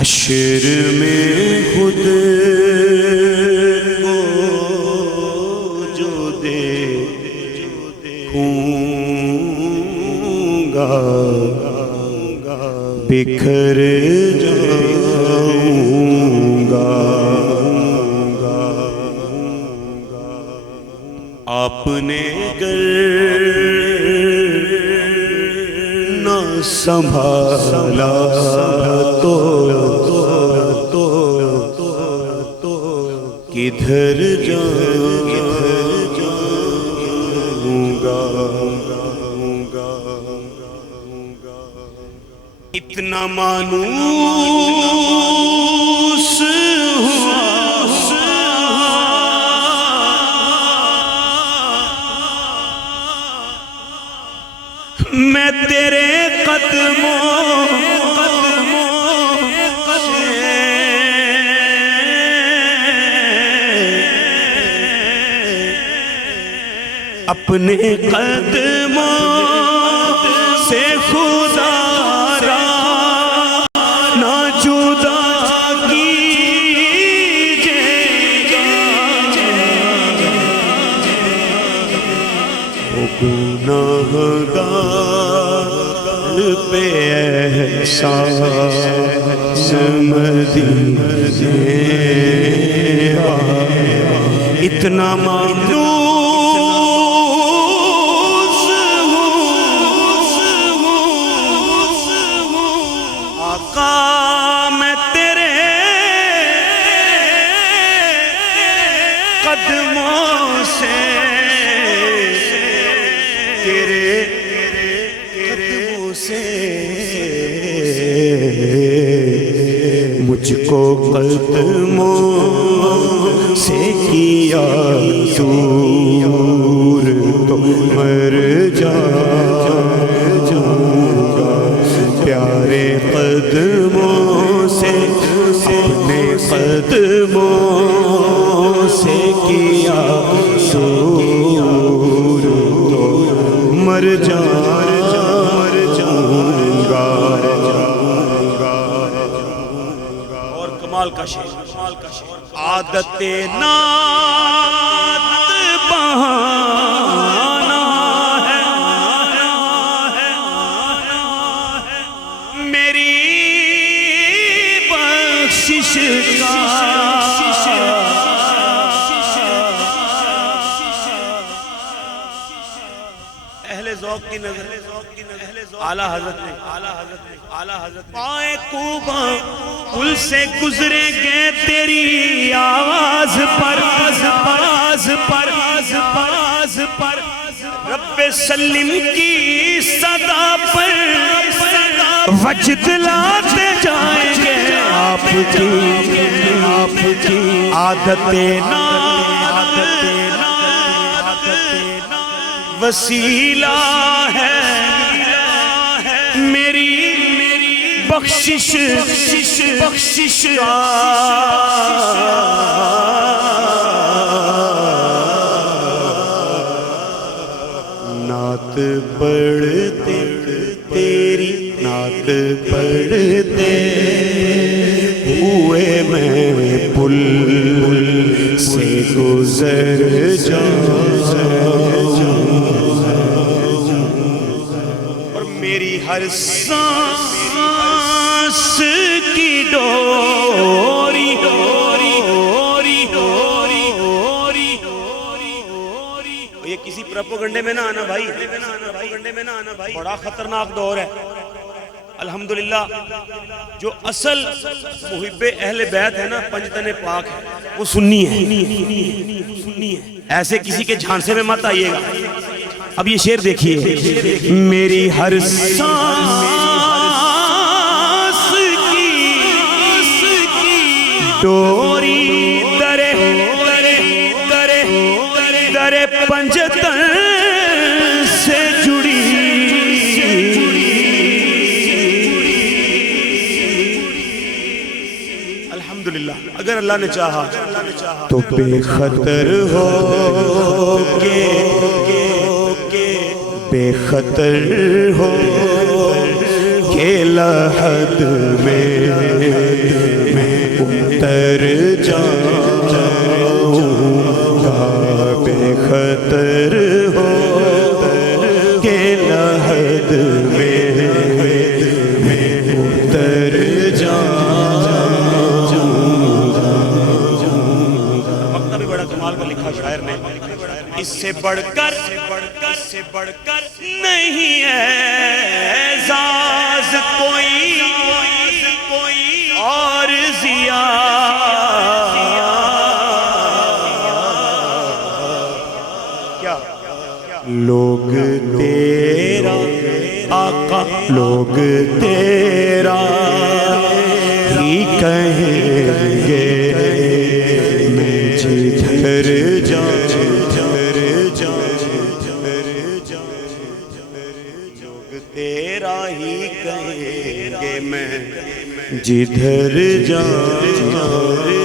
حشر میں خود کو جو دیکھوں گا بکھر جاؤں گا آپ نے گر نہ سنبھالا تو کدھر جاؤں گا اتنا مانوس ہوا میں تیرے قدموں اپنے قدموں سے خدا را نہ جدا کیجے گا وہ گناہگار پہ احسان مدینے اتنا مانوس آقا میں تیرے قدموں سے تیرے قدموں سے مجھ کو قدموں سے کیا دور تو مر جاؤں گا پیارے قدموں سے اپنے قدموں سے کیا دور تو مر جاؤں گا اور کمال کا شعر عادت نعت بہانا ہے میری بخشش کا اہل ذوق کی نظر اعلیٰ حضرت نے پائے کوباں پل سے گزریں گے تیری آواز پر رب سلم کی صدا پر وجد لاتے جائیں گے آپ کی عادت نعت وسیلہ ہے میری بخشش نعت پڑھتے تیری نعت پڑھتے ہوئے میں پل سے گزر جاؤں اور میری ہر سانس کی ڈوری یہ کسی پروپیگنڈے میں نہ آنا بھائی بڑا خطرناک دور ہے الحمدللہ جو اصل محب اہل بیت ہے نا پنجتن پاک ہے وہ سنی ہے ایسے کسی کے جھانسے میں مت آئیے گا اب یہ شعر دیکھیے میری ہر سانس کی ڈوری در پنجتن سے جڑی الحمدللہ اگر اللہ نے چاہا تو بے خطر ہو کے بے خطر ہو کے لحد میں اس سے بڑھ کر نہیں اعزاز کوئی اور ضیا کیا لوگ تیرا آقا لوگ تیرا ہی کہیں گے میں جدھر لوگ تیرا ہی کہیں گے میں جدھر جاؤں